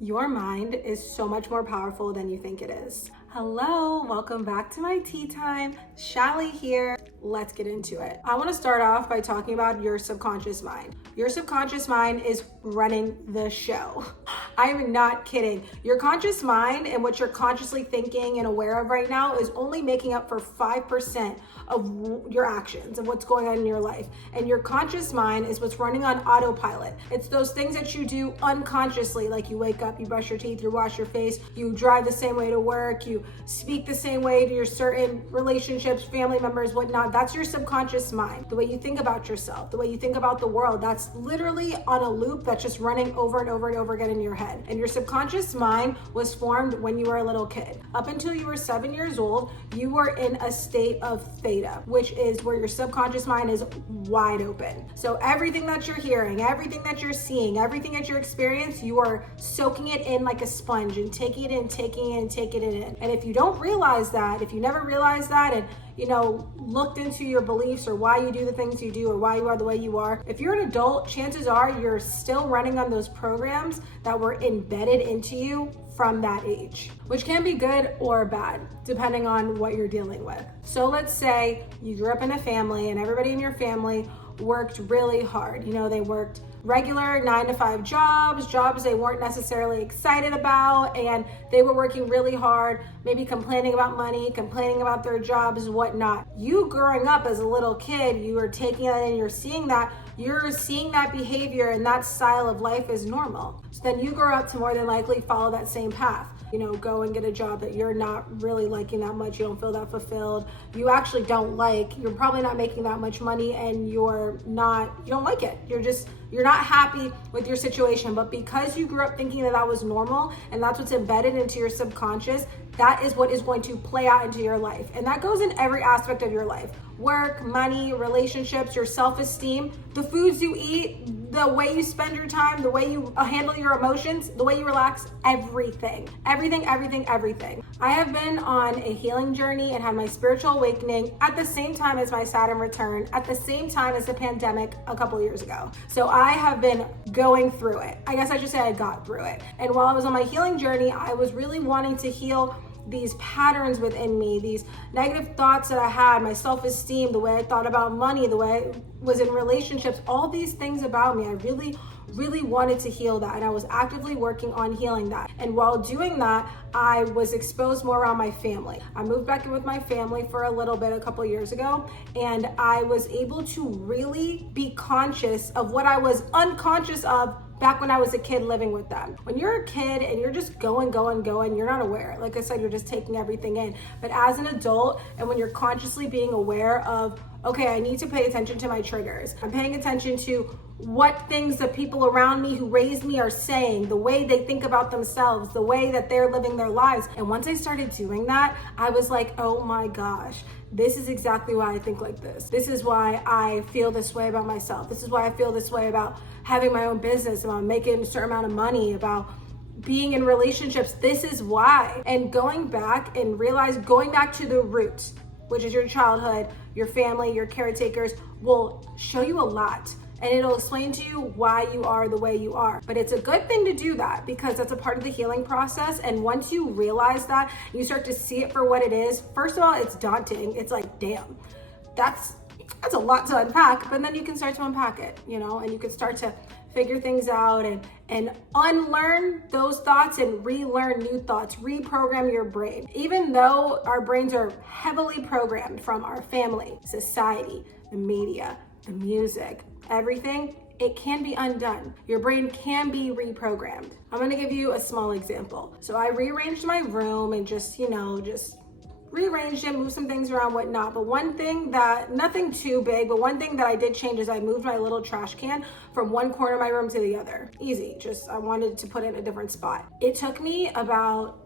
Your mind is so much more powerful than you think it is. Hello, welcome back to my tea time. Shelly here. Let's get into it. I want to start off by talking about your subconscious mind. Your subconscious mind is running the show. I am not kidding. Your conscious mind and what you're consciously thinking and aware of right now is only making up for 5% of your actions and what's going on in your life. And your conscious mind is what's running on autopilot. It's those things that you do unconsciously, like you wake up, you brush your teeth, you wash your face, you drive the same way to work, you speak the same way to your certain relationships, family members, whatnot. That's your subconscious mind. The way you think about yourself, the way you think about the world, that's literally on a loop that's just running over and over and over again in your head. And your subconscious mind was formed when you were a little kid. Up until you were 7 years old, you were in a state of theta, which is where your subconscious mind is wide open. So everything that you're hearing, everything that you're seeing, everything that you're experiencing, you are soaking it in like a sponge and taking it in, taking it in, taking it in. And if you don't realize that, if you never realized that and looked into your beliefs or why you do the things you do or why you are the way you are, if you're an adult, chances are you're still running on those programs that were embedded into you from that age, which can be good or bad, depending on what you're dealing with. So let's say you grew up in a family and everybody in your family worked really hard. They worked regular 9-to-5 jobs they weren't necessarily excited about, and they were working really hard, maybe complaining about money, complaining about their jobs, whatnot. You growing up as a little kid, you are taking that and you're seeing that behavior and that style of life is normal. So then you grow up to more than likely follow that same path. Go and get a job that you're not really liking that much. You don't feel that fulfilled. You actually don't like, you're probably not making that much money and you don't like it. You're not happy with your situation, but because you grew up thinking that was normal and that's what's embedded into your subconscious, that is what is going to play out into your life. And that goes in every aspect of your life. Work, money, relationships, your self-esteem, the foods you eat, the way you spend your time, the way you handle your emotions, the way you relax, everything. I have been on a healing journey and had my spiritual awakening at the same time as my Saturn return, at the same time as the pandemic a couple years ago. So I have been going through it. I guess I should say I got through it. And while I was on my healing journey, I was really wanting to heal these patterns within me, these negative thoughts that I had, my self-esteem, the way I thought about money, the way I was in relationships, all these things about me. I really wanted to heal that, and I was actively working on healing that. And while doing that, I was exposed more around my family. I moved back in with my family for a little bit a couple years ago, and I was able to really be conscious of what I was unconscious of back when I was a kid living with them. When you're a kid and you're just going, you're not aware. Like I said, you're just taking everything in. But as an adult, and when you're consciously being aware of, okay, I need to pay attention to my triggers. I'm paying attention to what things the people around me who raised me are saying, the way they think about themselves, the way that they're living their lives. And once I started doing that, I was like, oh my gosh, this is exactly why I think like this. This is why I feel this way about myself. This is why I feel this way about having my own business, about making a certain amount of money, about being in relationships. This is why. And going back to the roots, which is your childhood, your family, your caretakers, will show you a lot. And it'll explain to you why you are the way you are. But it's a good thing to do that because that's a part of the healing process. And once you realize that, you start to see it for what it is. First of all, it's daunting. It's like, damn, that's a lot to unpack. But then you can start to unpack it, and you can start to figure things out and unlearn those thoughts and relearn new thoughts, reprogram your brain. Even though our brains are heavily programmed from our family, society, the media, the music, everything, it can be undone. Your brain can be reprogrammed. I'm gonna give you a small example. So I rearranged my room and just rearranged it, moved some things around, whatnot. But nothing too big, but one thing that I did change is I moved my little trash can from one corner of my room to the other. Easy, I wanted to put it in a different spot. It took me about,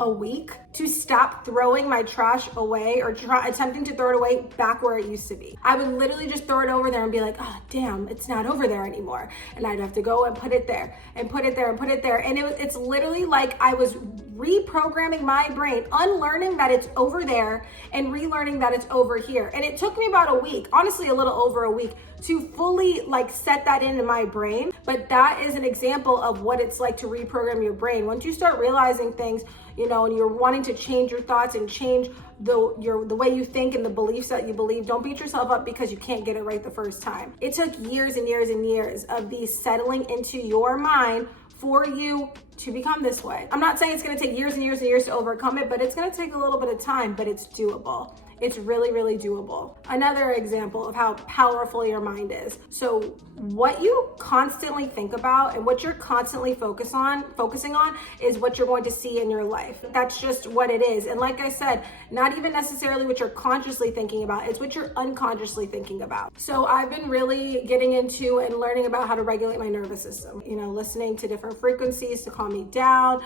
a week to stop throwing my trash away or attempting to throw it away back where it used to be. I would literally just throw it over there and be like, oh, damn, it's not over there anymore. And I'd have to go and put it there and put it there and put it there. And it's literally like I was reprogramming my brain, unlearning that it's over there and relearning that it's over here. And it took me about a week, honestly, a little over a week, to fully like set that into my brain, but that is an example of what it's like to reprogram your brain. Once you start realizing things, you know, and you're wanting to change your thoughts and change the way you think and the beliefs that you believe, don't beat yourself up because you can't get it right the first time. It took years and years and years of these settling into your mind for you to become this way. I'm not saying it's going to take years and years and years to overcome it, but it's going to take a little bit of time, but it's doable. It's really, really doable. Another example of how powerful your mind is. So what you constantly think about and what you're constantly focusing on is what you're going to see in your life. That's just what it is. And like I said, not even necessarily what you're consciously thinking about, it's what you're unconsciously thinking about. So I've been really getting into and learning about how to regulate my nervous system, you know, listening to different frequencies to calm me down,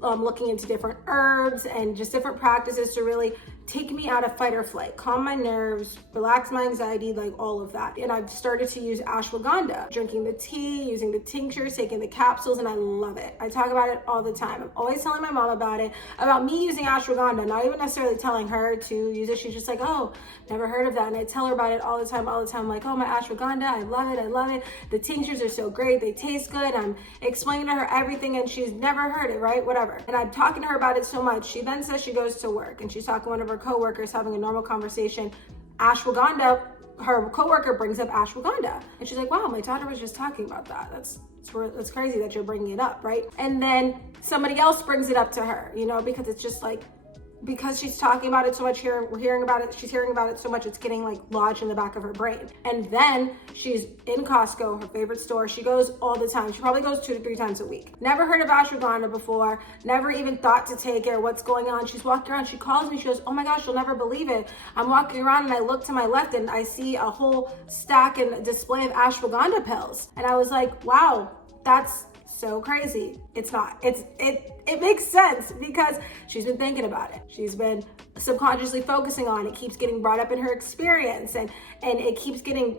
looking into different herbs and just different practices to really take me out of fight or flight, calm my nerves, relax my anxiety, like all of that. And I've started to use ashwagandha, drinking the tea, using the tinctures, taking the capsules, and I love it. I talk about it all the time. I'm always telling my mom about it, about me using ashwagandha, not even necessarily telling her to use it. She's just like, oh, never heard of that. And I tell her about it all the time, like, oh, my ashwagandha, I love it. The tinctures are so great. They taste good. I'm explaining to her everything and she's never heard it, right? Whatever. And I'm talking to her about it so much. She then says she goes to work and she's talking to one of her coworkers, having a normal conversation. Ashwagandha, her coworker brings up ashwagandha and she's like, wow, my daughter was just talking about that. That's crazy that you're bringing it up, right? And then somebody else brings it up to her, you know, because it's just like, because she's talking about it so much here, she's hearing about it so much, it's getting like lodged in the back of her brain. And then she's in Costco, her favorite store. She goes all the time. She probably goes 2 to 3 times a week. Never heard of ashwagandha before, never even thought to take it or what's going on. She's walking around, she calls me, she goes, oh my gosh, you'll never believe it. I'm walking around and I look to my left and I see a whole stack and display of ashwagandha pills. And I was like, wow, that's so crazy. It's not. It makes sense because she's been thinking about it. She's been subconsciously focusing on it. Keeps getting brought up in her experience, and it keeps getting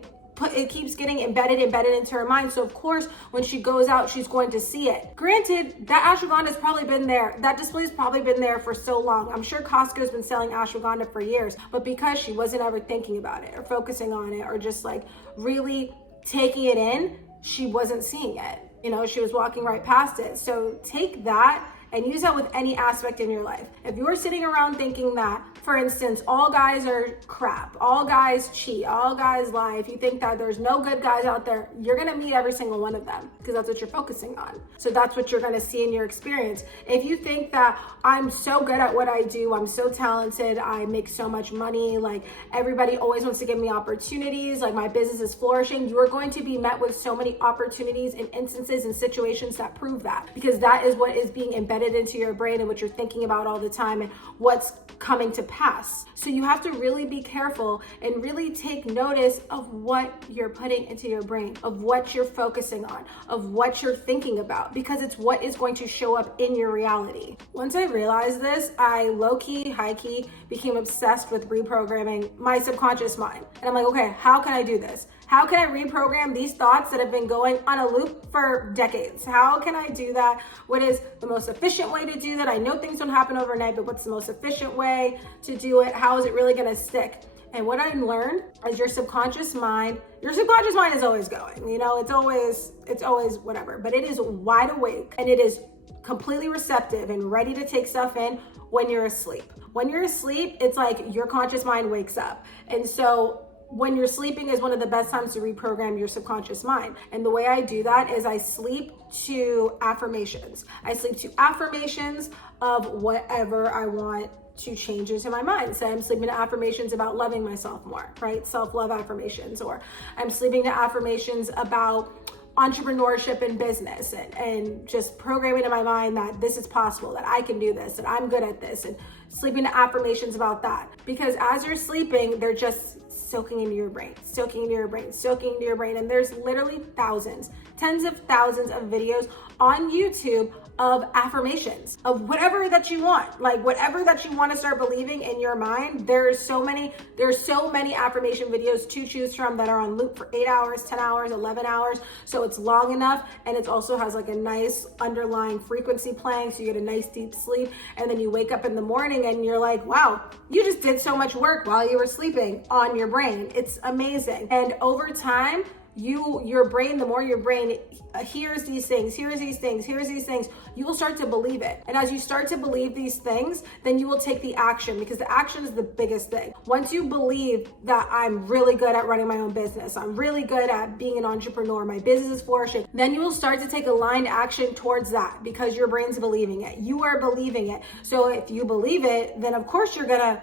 embedded into her mind. So of course, when she goes out, she's going to see it. Granted, that ashwagandha has probably been there. That display's probably been there for so long. I'm sure Costco's been selling ashwagandha for years, but because she wasn't ever thinking about it or focusing on it or just like really taking it in, she wasn't seeing it. You know, she was walking right past it. So take that and use that with any aspect in your life. If you're sitting around thinking that, for instance, all guys are crap, all guys cheat, all guys lie, if you think that there's no good guys out there, you're gonna meet every single one of them because that's what you're focusing on. So that's what you're gonna see in your experience. If you think that I'm so good at what I do, I'm so talented, I make so much money, like everybody always wants to give me opportunities, like my business is flourishing, you are going to be met with so many opportunities and instances and situations that prove that, because that is what is being embedded into your brain and what you're thinking about all the time and what's coming to pass. So you have to really be careful and really take notice of what you're putting into your brain, of what you're focusing on, of what you're thinking about, because it's what is going to show up in your reality. Once I realized this, I low-key, high-key became obsessed with reprogramming my subconscious mind. And I'm like, okay, how can I do this? How can I reprogram these thoughts that have been going on a loop for decades? How can I do that? What is the most efficient way to do that? I know things don't happen overnight, but what's the most efficient way to do it? How is it really gonna stick? And what I learned is your subconscious mind is always going, you know, it's always whatever, but it is wide awake and it is completely receptive and ready to take stuff in when you're asleep. When you're asleep, it's like your conscious mind wakes up. And so when you're sleeping is one of the best times to reprogram your subconscious mind. And the way I do that is I sleep to affirmations. I sleep to affirmations of whatever I want to change into my mind. So I'm sleeping to affirmations about loving myself more, right? Self-love affirmations. Or I'm sleeping to affirmations about entrepreneurship and business and just programming in my mind that this is possible, that I can do this, that I'm good at this, and sleeping to affirmations about that. Because as you're sleeping, they're just soaking into your brain. And there's literally thousands, tens of thousands of videos on YouTube of affirmations of whatever that you want, like whatever that you want to start believing in your mind. There's so many affirmation videos to choose from that are on loop for 8 hours, 10 hours, 11 hours. So it's long enough, and it also has like a nice underlying frequency playing, so you get a nice deep sleep. And then you wake up in the morning and you're like, wow, you just did so much work while you were sleeping on your brain. It's amazing. And over time, your brain, the more your brain hears these things, you will start to believe it. And as you start to believe these things, then you will take the action, because the action is the biggest thing. Once you believe that I'm really good at running my own business, I'm really good at being an entrepreneur, my business is flourishing, then you will start to take aligned action towards that, because your brain's believing it. You are believing it. So if you believe it, then of course you're gonna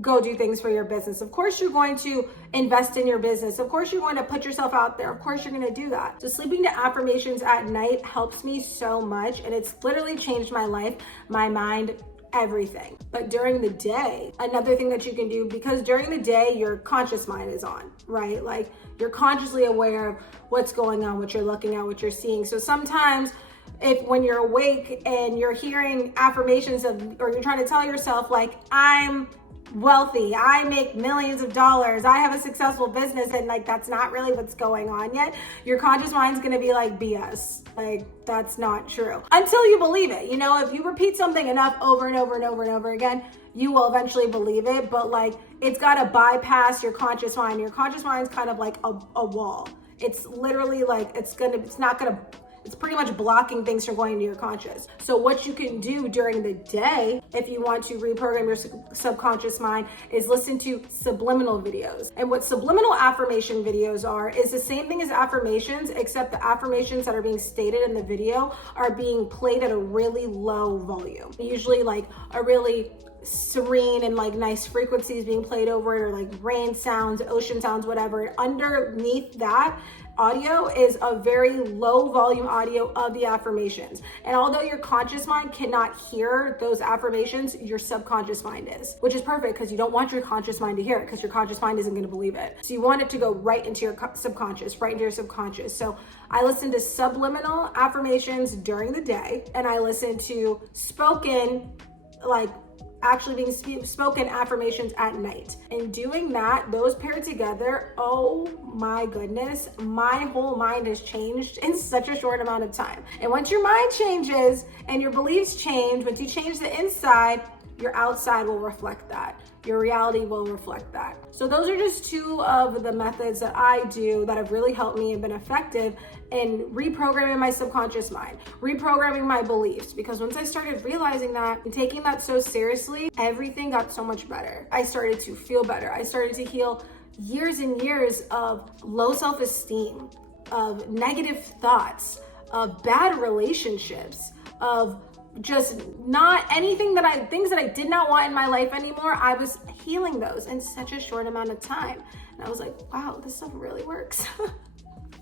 go do things for your business. Of course, you're going to invest in your business. Of course, you're going to put yourself out there. Of course, you're going to do that. So sleeping to affirmations at night helps me so much, and it's literally changed my life, my mind, everything. But during the day, another thing that you can do, because during the day, your conscious mind is on, right? Like you're consciously aware of what's going on, what you're looking at, what you're seeing. So sometimes when you're awake and you're hearing affirmations or you're trying to tell yourself like, I'm wealthy, I make millions of dollars, I have a successful business, and like that's not really what's going on yet, your conscious mind's gonna be like, BS, like that's not true, until you believe it. You know, if you repeat something enough over and over and over and over again, you will eventually believe it. But like, it's got to bypass your conscious mind. Your conscious mind's kind of like a wall. It's literally like, it's pretty much blocking things from going into your conscious. So what you can do during the day, if you want to reprogram your subconscious mind, is listen to subliminal videos. And what subliminal affirmation videos are is the same thing as affirmations, except the affirmations that are being stated in the video are being played at a really low volume. Usually like a really serene and like nice frequencies being played over it, or like rain sounds, ocean sounds, whatever. Underneath that audio is a very low volume audio of the affirmations. And although your conscious mind cannot hear those affirmations, your subconscious mind is, which is perfect, because you don't want your conscious mind to hear it, because your conscious mind isn't going to believe it. So you want it to go right into your subconscious, right into your subconscious. So I listen to subliminal affirmations during the day, and I listen to spoken, like actually being spoken affirmations at night. And doing that, those paired together, oh my goodness, my whole mind has changed in such a short amount of time. And once your mind changes and your beliefs change, once you change the inside, your outside will reflect that. Your reality will reflect that. So those are just two of the methods that I do that have really helped me and been effective in reprogramming my subconscious mind, reprogramming my beliefs. Because once I started realizing that and taking that so seriously, everything got so much better. I started to feel better. I started to heal years and years of low self-esteem, of negative thoughts, of bad relationships, of just not anything things that I did not want in my life anymore. I was healing those in such a short amount of time. And I was like, wow, this stuff really works.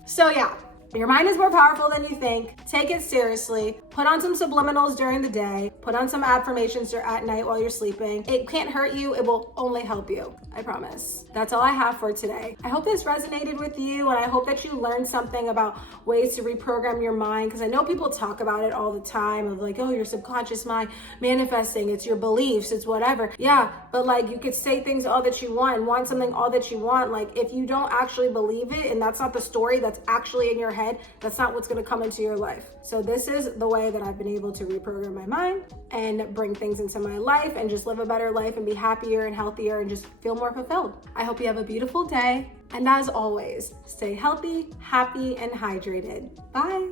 So yeah, your mind is more powerful than you think. Take it seriously. Put on some subliminals during the day. Put on some affirmations at night while you're sleeping. It can't hurt you. It will only help you. I promise. That's all I have for today. I hope this resonated with you, and I hope that you learned something about ways to reprogram your mind, because I know people talk about it all the time of like, oh, your subconscious mind manifesting, it's your beliefs, it's whatever. Yeah, but like you could say things all that you want something all that you want. Like if you don't actually believe it, and that's not the story that's actually in your head, that's not what's going to come into your life. So this is the way that I've been able to reprogram my mind and bring things into my life and just live a better life and be happier and healthier and just feel more fulfilled. I hope you have a beautiful day. And as always, stay healthy, happy, and hydrated. Bye.